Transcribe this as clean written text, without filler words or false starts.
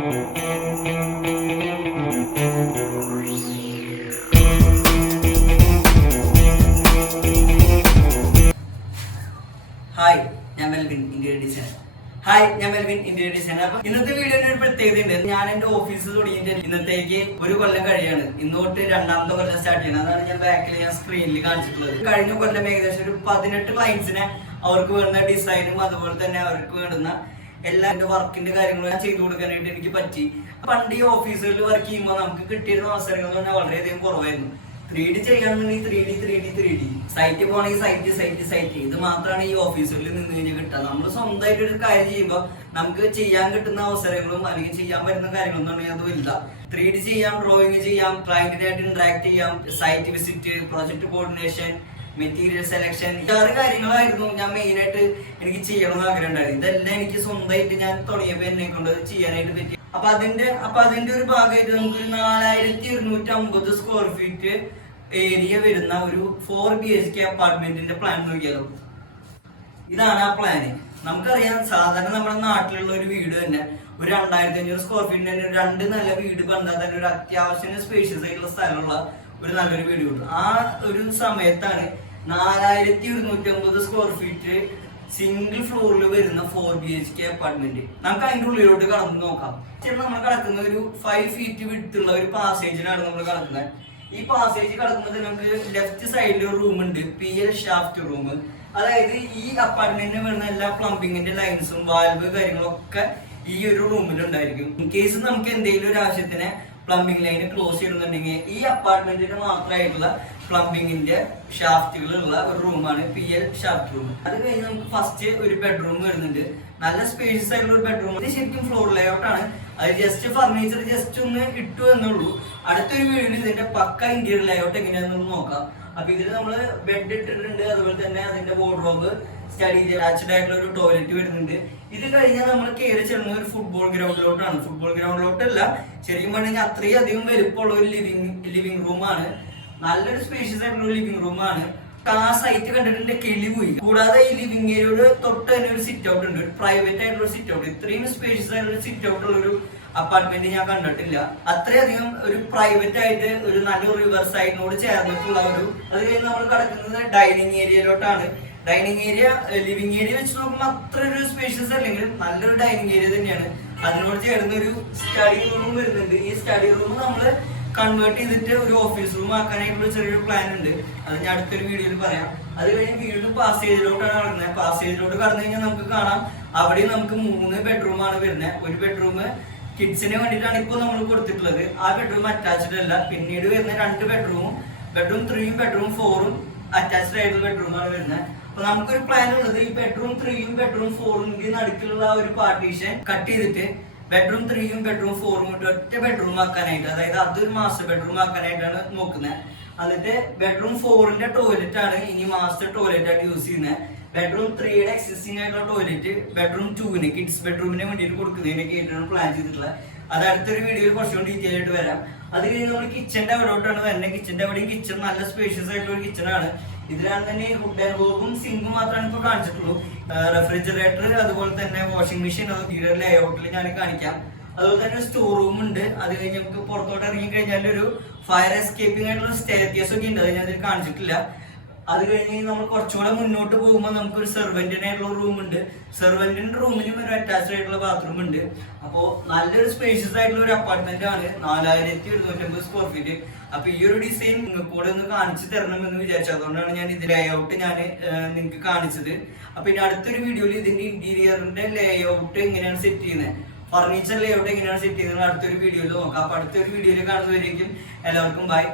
Hi, ഞാൻ Melvin interior designer. അപ്പൊ ഇന്നത്തെ വീഡിയോയുടെ ഒരു പ്രത്യേകത ഉണ്ട്. ഞാൻ എന്റെ ഓഫീസ് തുടങ്ങിയിട്ട് ഇന്നത്തേക്ക് ഒരു കൊല്ലം കഴിയാണ്. ഇന്നോട്ട് രണ്ടാമത്തെ കൊല്ലം സ്റ്റാർട്ട് ചെയ്യണം. അതാണ് ഞാൻ സ്ക്രീനിൽ കാണിച്ചിട്ടുള്ളത്. കഴിഞ്ഞ കൊല്ലം ഏകദേശം ഒരു 18 ക്ലയൻസിനെ അവർക്ക് വേണ്ടുന്ന ഡിസൈനും അതുപോലെ തന്നെ അവർക്ക് വേണ്ടുന്ന എല്ലാ എന്റെ വർക്കിന്റെ കാര്യങ്ങളും ഞാൻ ചെയ്തു കൊടുക്കാനായിട്ട് എനിക്ക് പറ്റി. പണ്ട് ഈ ഓഫീസുകളിൽ വർക്ക് ചെയ്യുമ്പോൾ നമുക്ക് കിട്ടിയിരുന്ന അവസരങ്ങൾ എന്ന് പറഞ്ഞാൽ വളരെയധികം കുറവായിരുന്നു. 3D ചെയ്യണമെന്നുണ്ടെങ്കിൽ 3D സൈറ്റ് പോകണമെങ്കിൽ സൈറ്റ് ഇത് മാത്രമാണ് ഈ ഓഫീസുകളിൽ നിന്ന് കഴിഞ്ഞാൽ കിട്ടുക. നമ്മൾ സ്വന്തമായിട്ട് ഒരു കാര്യം ചെയ്യുമ്പോൾ നമുക്ക് ചെയ്യാൻ കിട്ടുന്ന അവസരങ്ങളും അല്ലെങ്കിൽ ചെയ്യാൻ പറ്റുന്ന കാര്യങ്ങളൊന്നും ഉണ്ടെങ്കിൽ അത് വലുതാ. 3D ചെയ്യാം, ഡ്രോയിങ് ചെയ്യാം, ക്ലയന്റിനായിട്ട് ഇന്ററാക്ട് ചെയ്യാം, site visit, project coordination, material selection, ഇതാറ് കാര്യങ്ങളായിരുന്നു ഞാൻ മെയിനായിട്ട് എനിക്ക് ചെയ്യണമെന്ന് ആഗ്രഹം ഉണ്ടായിരുന്നു. ഇതെല്ലാം എനിക്ക് സ്വന്തമായിട്ട് ഞാൻ തുടങ്ങിയപ്പോൾ എന്നെ കൊണ്ട് ചെയ്യാനായിട്ട് പറ്റി. അപ്പൊ അതിന്റെ ഒരു ഭാഗമായിട്ട് നമുക്ക് 4250 സ്ക്വയർ ഫീറ്റ് ഏരിയ വരുന്ന ഒരു 4 BHK അപ്പാർട്ട്മെന്റിന്റെ പ്ലാൻ നോക്കിയാലോ. ഇതാണ് ആ പ്ലാന്. നമുക്കറിയാം, സാധാരണ നമ്മുടെ നാട്ടിലുള്ള ഒരു വീട് തന്നെ ഒരു 2500 സ്ക്വയർ ഫീറ്റിന് തന്നെ 2 നല്ല വീട് പണിതാൽ തന്നെ ഒരു അത്യാവശ്യം സ്പേഷ്യസ് ആയിട്ടുള്ള സ്ഥലമുള്ള ഒരു നല്ലൊരു വീട് കിട്ടും. ആ ഒരു സമയത്താണ് 4150 സ്ക്വയർ ഫീറ്റ് സിംഗിൾ ഫ്ലോറിൽ വരുന്ന 4 BHK അപ്പാർട്ട്മെന്റ്. നമുക്ക് അതിന്റെ ഉള്ളിലോട്ട് കടന്നു നോക്കാം. നമ്മൾ കിടക്കുന്ന ഒരു 5 ഫീറ്റ് വിട്ടുള്ള ഒരു പാസേജിനാണ് നമ്മൾ കിടക്കുന്നത്. ഈ പാസേജ് കിടക്കുന്നത് നമുക്ക് ലെഫ്റ്റ് സൈഡിൽ ഒരു റൂം ഉണ്ട്, PL ഷാഫ്റ്റ് റൂം. അതായത് ഈ അപ്പാർട്ട്മെന്റിന് വരുന്ന എല്ലാ പ്ലംബിങ്ങിന്റെ ലൈൻസും വാൽവ് കാര്യങ്ങളൊക്കെ ഈ ഒരു റൂമിൽ ഉണ്ടായിരിക്കും. ഇൻ കേസ് നമുക്ക് എന്തെങ്കിലും ഒരു ആവശ്യത്തിന് പ്ലംബിംഗ് ലൈന് ക്ലോസ് ചെയ്യണമെന്നുണ്ടെങ്കിൽ ഈ അപ്പാർട്ട്മെന്റിന് മാത്രമായിട്ടുള്ള പ്ലംബിങ്ങിന്റെ ഷാഫ്റ്റുകളുള്ള ഒരു റൂമാണ് PL ഷാഫ്റ്റ് റൂം. അത് കഴിഞ്ഞ് നമുക്ക് ഫസ്റ്റ് ഒരു ബെഡ്റൂം വരുന്നുണ്ട്. നല്ല സ്പേഷ്യസ് ആയിട്ടുള്ള ഒരു ബെഡ്റൂം. ഇത് ശരിക്കും ഫ്ലോർ ലേഔട്ട് ആണ്. അത് ജസ്റ്റ് ഫർണിച്ചർ ജസ്റ്റ് ഒന്ന് ഇട്ടു എന്നുള്ളൂ. അടുത്തൊരു വീഡിയോയിൽ ഇതിന്റെ പക്ക ഇന്റീരിയർ ലേഔട്ട് എങ്ങനെയാണെന്ന് നോക്കാം. അപ്പൊ ഇതിൽ നമ്മള് ബെഡ് ഇട്ടിട്ടുണ്ട്, അതുപോലെ തന്നെ അതിന്റെ വാർഡ്രോബ്, സ്റ്റഡി അറ്റാച്ച്ഡ് ആയിട്ടുള്ള ഒരു ടോയ്ലറ്റ് വരുന്നുണ്ട്. ഇത് കഴിഞ്ഞാൽ നമ്മൾ കയറി ചെല്ലുന്നത് ഒരു ഫുട്ബോൾ ഗ്രൗണ്ടിലോട്ടാണ്. ഫുട്ബോൾ ഗ്രൗണ്ടിലോട്ടല്ല, ശരിക്കും പറഞ്ഞാൽ അത്രയും അധികം വലുപ്പമുള്ള ഒരു ലിവിംഗ് റൂമാണ്. നല്ലൊരു സ്പേഷ്യസ് ആയിട്ടുള്ള ലിവിംഗ് റൂമാണ്. ആ സൈറ്റ് കണ്ടിട്ട് കിളി പോയി. കൂടാതെ ഈ ലിവിംഗ് ഏരിയയോട് തൊട്ട് തന്നെ ഒരു സിറ്റ് ഔട്ട് ഉണ്ട്, ഒരു പ്രൈവറ്റ് ആയിട്ടുള്ള സിറ്റ് ഔട്ട്. ഇത്രയും സ്പേഷ്യസ് ആയിട്ടുള്ള സിറ്റ് ഔട്ട് ഉള്ള ഒരു അപ്പാർട്ട്മെന്റ് ഞാൻ കണ്ടിട്ടില്ല. അത്രയധികം ഒരു പ്രൈവറ്റ് ആയിട്ട് ഒരു നല്ലൊരു റിവർ സൈഡിനോട് ചേർന്നിട്ടുള്ള ഒരു. അത് കഴിഞ്ഞ് നമ്മൾ കിടക്കുന്നത് ഡൈനിങ് ഏരിയയിലോട്ടാണ്. ഡൈനിങ് ഏരിയ ലിവിംഗ് ഏരിയ വെച്ച് നോക്കുമ്പോൾ അത്ര ഒരു സ്പേഷ്യസ് അല്ലെങ്കിലും നല്ലൊരു ഡൈനിങ് ഏരിയ തന്നെയാണ്. അതിനോട് ചേർന്ന് ഒരു സ്റ്റഡി റൂം വരുന്നുണ്ട്. ഈ സ്റ്റഡി റൂം നമ്മള് കൺവേർട്ട് ചെയ്തിട്ട് ഒരു ഓഫീസ് റൂം ആക്കാനായിട്ടുള്ള ചെറിയൊരു പ്ലാൻ ഉണ്ട്. അത് ഞാൻ അടുത്തൊരു വീഡിയോയിൽ പറയാം. അത് കഴിഞ്ഞ് വീണ്ടും പാസേജിലോട്ടാണ് കടക്കുന്നത്. പാസേജിലോട്ട് കടന്നു കഴിഞ്ഞാൽ നമുക്ക് കാണാം അവിടെ നമുക്ക് 3 ബെഡ്റൂമാണ് വരുന്നത്. ഒരു ബെഡ്റൂം കിഡ്സിന് വേണ്ടിയിട്ടാണ് ഇപ്പോൾ നമ്മൾ കൊടുത്തിട്ടുള്ളത്. ആ ബെഡ്റൂം അറ്റാച്ച്ഡ് അല്ല. പിന്നീട് വരുന്ന 2 ബെഡ്റൂമും, ബെഡ്റൂം 3ഉം ബെഡ്റൂം 4ഉം അറ്റാച്ച്ഡ് ആയിട്ടുള്ള ബെഡ്റൂമാണ് വരുന്നത്. അപ്പൊ നമുക്കൊരു പ്ലാൻ ഉള്ളത് ഈ ബെഡ്റൂം 3ഉം ബെഡ്റൂം 4ഉം നടുക്കുള്ള ഒരു പാർട്ടീഷൻ കട്ട് ചെയ്തിട്ട് ബെഡ്റൂം 3ഉം ബെഡ്റൂം 4ഉം ഒറ്റ ബെഡ്റൂം ആക്കാനായിട്ട്, അതായത് അതൊരു മാസ്റ്റർ ബെഡ്റൂം ആക്കാനായിട്ടാണ് നോക്കുന്നത്. എന്നിട്ട് ബെഡ്റൂം 4ന്റെ ടോയ്ലറ്റ് ആണ് ഇനി മാസ്റ്റർ ടോയ്ലറ്റ് ആയിട്ട് യൂസ് ചെയ്യുന്നത്. ബെഡ്റൂം 3യുടെ എക്സിസ്റ്റിംഗ് ആയിട്ടുള്ള ടോയ്ലറ്റ് ബെഡ്റൂം 2ന് കിഡ്സ് ബെഡ്റൂമിന് വേണ്ടിയിട്ട് കൊടുക്കുന്നതിനൊക്കെയായിട്ടാണ് പ്ലാൻ ചെയ്തിട്ടുള്ളത്. അത് അടുത്തൊരു വീഡിയോയിൽ കുറച്ചുകൂടി ഡീറ്റെയിൽ ആയിട്ട് വരാം. അത് കഴിഞ്ഞ് നമ്മൾ കിച്ചന്റെ അവിടോട്ടാണ് വരുന്നത്. കിച്ചന്റെ അവിടെയും കിച്ചൺ നല്ല സ്പേഷ്യസ് ആയിട്ടുള്ള ഒരു കിച്ചണാണ്. ഇതിലാണ് തന്നെ ഹുഡ് ആൻഡ് ഹോബും സിങ്കും മാത്രമാണ് ഇപ്പോൾ കാണിച്ചിട്ടുള്ളൂ. റെഫ്രിജറേറ്റർ, അതുപോലെ തന്നെ വാഷിംഗ് മെഷീൻ, അത് ലേഔട്ടിൽ ഞാൻ കാണിക്കാം. അതുപോലെ തന്നെ സ്റ്റോർ റൂം ഉണ്ട്. അത് കഴിഞ്ഞ് നമുക്ക് പുറത്തോട്ട് ഇറങ്ങി കഴിഞ്ഞാൽ ഒരു ഫയർ എസ്കേപ്പിംഗ് ആയിട്ടുള്ള സ്റ്റെയർ കേസ് ഒക്കെ ഉണ്ട്. അത് ഞാൻ ഇതിൽ കാണിച്ചിട്ടില്ല. അത് കഴിഞ്ഞ് നമ്മൾ കുറച്ചുകൂടെ മുന്നോട്ട് പോകുമ്പോൾ നമുക്കൊരു സെർവന്റിനായിട്ടുള്ള റൂം ഉണ്ട്. സെർവന്റിന്റെ റൂമിനും ഒരു അറ്റാച്ച്ഡ് ആയിട്ടുള്ള ബാത്റൂം ഉണ്ട്. അപ്പോൾ നല്ലൊരു സ്പേഷ്യസ് ആയിട്ടുള്ള ഒരു അപ്പാർട്ട്മെന്റ് ആണ്. 4150 സ്ക്വയർ ഫീറ്റ്. അപ്പൊ ഈ ഒരു ഡിസൈൻ നിങ്ങൾക്ക് കൂടെ ഒന്ന് കാണിച്ചു തരണമെന്ന് വിചാരിച്ചു. അതുകൊണ്ടാണ് ഞാൻ ഇത് ലേഔട്ട് ഞാൻ നിങ്ങൾക്ക് കാണിച്ചത്. അപ്പൊ ഇനി അടുത്തൊരു വീഡിയോയിൽ ഇതിന്റെ ഇന്റീരിയറിന്റെ ലേഔട്ട് എങ്ങനെയാണ് സെറ്റ് ചെയ്യുന്നത്, ഫർണിച്ചർ ലേഔട്ട് എങ്ങനെയാണ് സെറ്റ് ചെയ്യുന്നത് അടുത്തൊരു വീഡിയോയിൽ നോക്കാം. അപ്പൊ അടുത്തൊരു വീഡിയോയിൽ കാണുന്നവരേക്കും എല്ലാവർക്കും ബൈ.